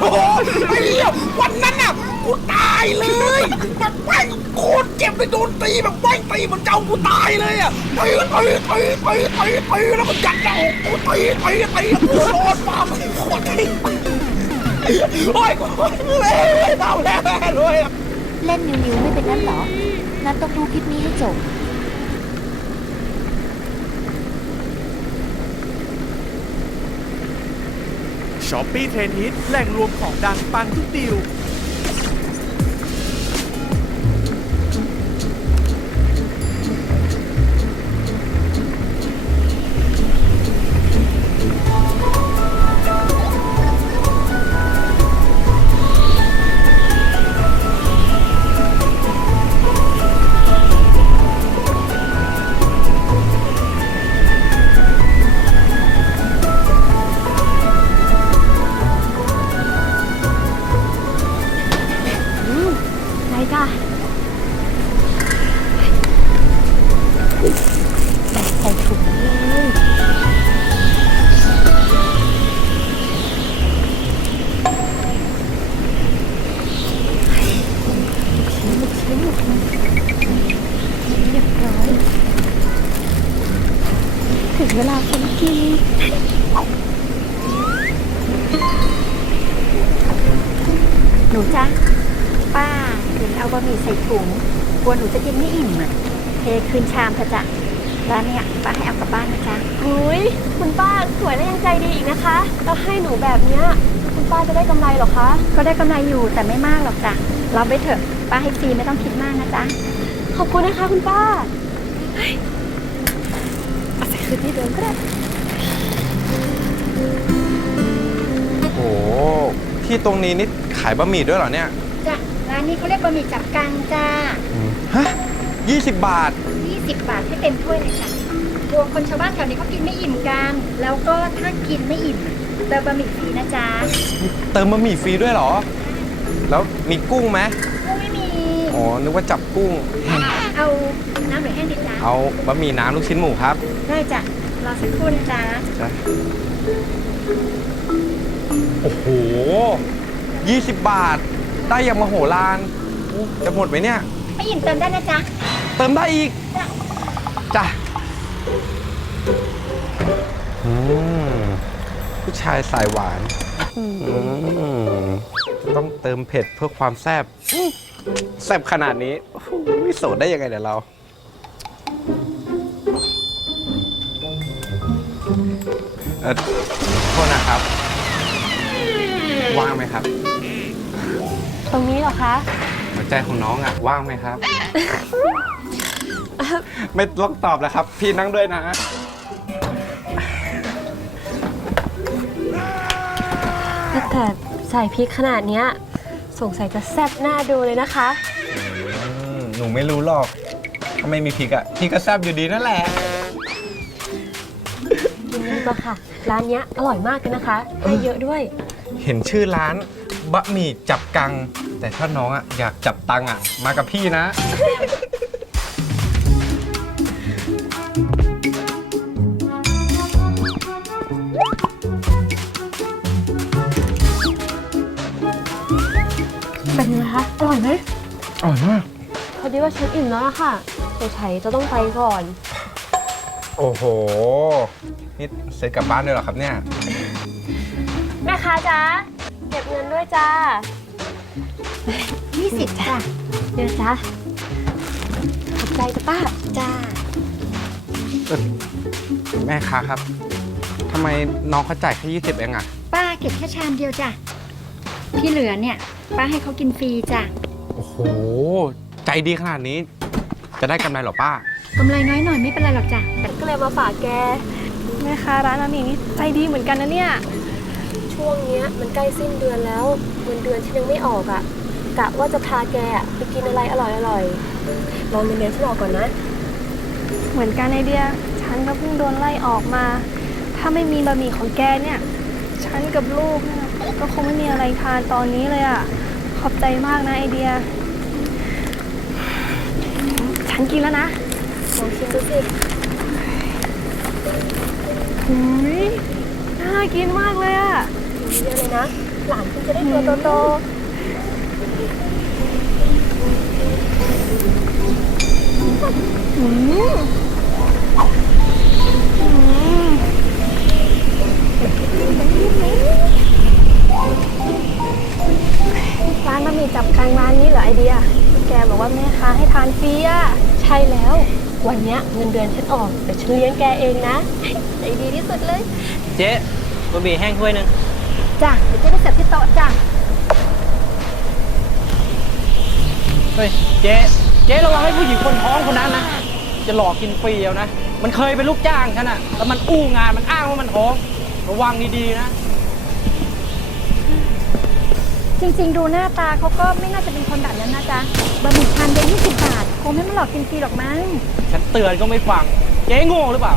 โหไอ้เหี้ยวันนั้นน่ะกูตายเลยแบบแม่งโคตรเจ็บเลยโดนตีแบบแม่งตีเหมันเจ้ากูตายเลยอะตีตีตีตีตีตีแล้วมันกัดเรากูตีตีตีกูโดนปั๊มโคตรตีโอ้ยกูเลยเอาแล้วเลยเล่นนิวๆไม่เป็นนั่นเหรอ นัดต้องดูคลิปนี้ให้จบ ช้อปปี้เทรนฮิตแหล่งรวมของดังปังทุกดีละหมี่ใส่ถุงกลัวหนูจะกินไม่อิ่มอะเทคืนชามเถอะจ้ะร้านเนี้ยป้าให้เอากลับบ้านนะจ๊ะหุยคุณป้าสวยและยังใจดีอีกนะคะแล้วให้หนูแบบเนี้ยคุณป้าจะได้กำไรเหรอคะก็ได้กำไรอยู่แต่ไม่มากหรอกจ้ะรับไปเถอะป้าให้ฟรีไม่ต้องคิดมากนะจ๊ะขอบคุณนะคะคุณป้าเฮ้ยเอาใส่คืนที่เดิมก็ได้โอ้โหที่ตรงนี้นี่ขายบะหมี่ด้วยเหรอเนี่ยจ้ะ ร้านนี้เขาเรียกบะหมี่จับกังจ้า ฮะยี่สิบบาท 20 บาทให้เต็มถ้วยเลยจ้ะกลัวคนชาวบ้านแถวนี้เขากินไม่อิ่มกัน แล้วก็ถ้ากินไม่อิ่มอะเติมบะหมี่ฟรีนะจ๊ะเติมบะหมี่ฟรีด้วยเหรอ แล้วมีกุ้งไหมกุ้งไม่มี อ๋อ นึกว่าจับกุ้ง เอาน้ำหรือแห้งดิจ้ะเอาบะหมี่น้ำลูกชิ้นหมูครับได้จ้ะรอสักครู่นะจ๊ะจ้ะโอ้โหยี่สิบบาท ได้อย่างมโหฬารอู้จะหมดไหมเนี่ย ไม่อิ่มเติมได้นะจ๊ะ เติมได้อีก จ้ะอืมผู้ชายสายหวานอืมต้องเติมเผ็ดเพื่อความแซ่บอืมแซ่บขนาดนี้โอ้โหโสดได้ยังไงเดี๋ยวเรา เออโทษนะครับ ว่างไหมครับ ตรงนี้เหรอคะ หัวใจของน้องอะว่างไหมครับ ไม่ต้องตอบแล้วครับ พี่นั่งด้วยนะ แต่ใส่พริกขนาดเนี้ยสงสัยจะแซ่บหน้าดูเลยนะคะ อืมหนูไม่รู้หรอก ถ้าไม่มีพริกอะ พี่ก็แซบอยู่ดีนั่นแหละ กินดีกว่าค่ะ ร้านเนี้ยอร่อยมากเลยนะคะ ให้เยอะด้วย เห็นชื่อร้าน บะหมี่จับกัง แต่ถ้าน้องอะอยากจับตังค์อะ มากับพี่นะ เป็นไงคะ อร่อยไหมอร่อยมาก พอดีว่าฉันอิ่มแล้วอะค่ะสงสัยจะต้องไปก่อน โอ้โห นี่เซ็ตกลับบ้านด้วยเหรอครับเนี่ย แม่ค้าจ๊ะ เก็บเงินด้วยจ้า20จ้ะเดี๋ยวจ้าขอบใจจ้ะป้าจ้าแม่ค้าครับทำไมน้องเขาจ่ายแค่ยี่สิบเองอะป้าเก็บแค่ชามเดียวจ้ะที่เหลือเนี่ย ป้าให้เขากินฟรีจ้ะโอ้โห ใจดีขนาดนี้ จะได้กำไรเหรอป้า กำไรน้อยหน่อยไม่เป็นไรหรอกจ้ะก็เลยมาฝากแกแม่ค้าร้านอาหมี่นี่ใจดีเหมือนกันนะเนี่ย ช่วงเนี้ยมันใกล้สิ้นเดือนแล้วเงินเดือนฉันยังไม่ออกอะ่ะกะว่าจะพาแกอะไปกินอะไรอร่อยอร่อยๆรอเงินเดือนฉันออกก่อนนะ เหมือนกันไอเดีย ฉันก็เพิ่งโดนไล่ออกมา ถ้าไม่มีบะหมี่ของแกเนี่ย ฉันกับลูกเนี่ยก็คงไม่มีอะไรทานตอนนี้เลยอะ่ะ ขอบใจมากนะไอเดีย ฉันกินแล้วนะลองชิมดูสิหุยน่ากินมากเลยอะ่ะ เยอะเลยนะ หลานคุณจะได้ตัวโตอืมอืมร้านบะหมี่จับกลางร้านนี้เหรอไอเดีย แกบอกว่าแม่ค้าให้ทานฟรีอะใช่แล้ว วันเนี้ยเงินเดือนฉันออกเดี๋ยวฉันเลี้ยงแกเองนะ ใจดีที่สุดเลย เจ๊บะหมี่แห้งถ้วยหนึง จ้ะเดี๋ยวจะไปเสิร์ฟที่โต๊ะจ้ะเฮ้ยเจ๊เจ๊ระวังให้ผู้หญิงคนท้องคนนั้นนะ จะหลอกกินฟรีเอานะ มันเคยเป็นลูกจ้างฉันอะแล้วมันอู้งานมันอ้างว่ามันท้อง ระวังดีๆนะ จริง ๆ ดูหน้าตาเขาก็ไม่น่าจะเป็นคนแบบนั้นนะจ๊ะบะหมี่ชามเดียว20บาทคงไม่มาหลอกกินฟรีหรอกมั้ง ฉันเตือนก็ไม่ฟัง เจ๊โง่หรือเปล่า